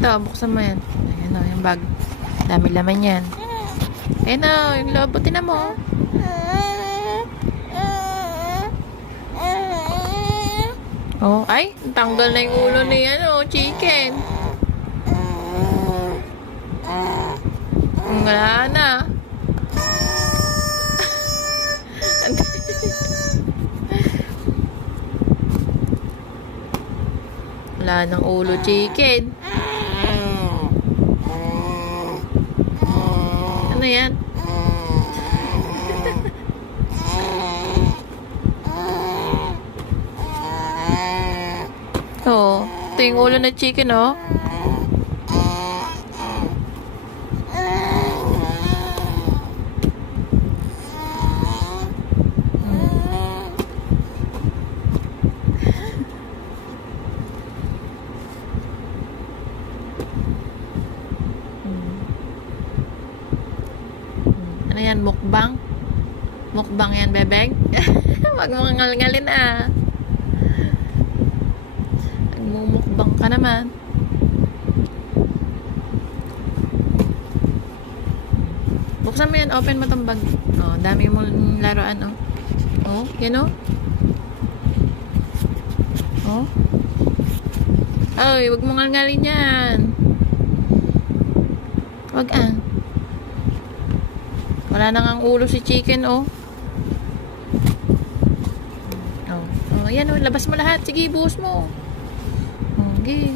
Ito, buksan mo yan. Ayan o, yung bag. Dami laman yan. Ayan o, yung lobo. Tinan mo. Oh, ay, tanggal na yung ulo ni chicken. Wala na. Wala ng ulo, chicken. Ano yan? Oh, ito yung ulo ng chicken, oh. Ano yan, mukbang? Mukbang yan, bebeng? Wag mo ngalngalin, ah. Nagmumukbang ka naman. Buksan mo yan, open mo tong bag. Oh, dami mong laruan, oh. Oh, yan, oh. Oh. Ay, wag mo ngalngalin yan. Wag, ah. Wala na ngang ulo si chicken, oh. Oh, oh, yan, oh. Labas mo lahat. Sige, buhos mo. Okay.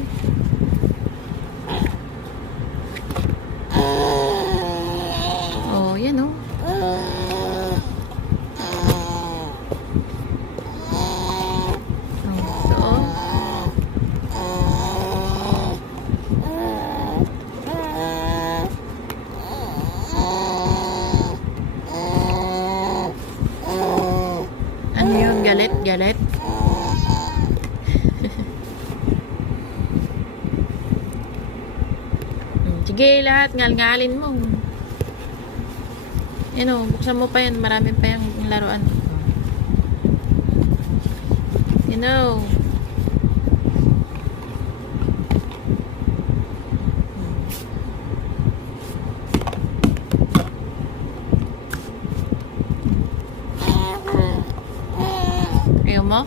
Oh, yan, oh. Ano yun? Galit? Galit? Sige, lahat. Ngal-ngalin mo. Yan o. Buksan mo pa yan. Marami pa yung laruan. Yan o. Ayaw mo?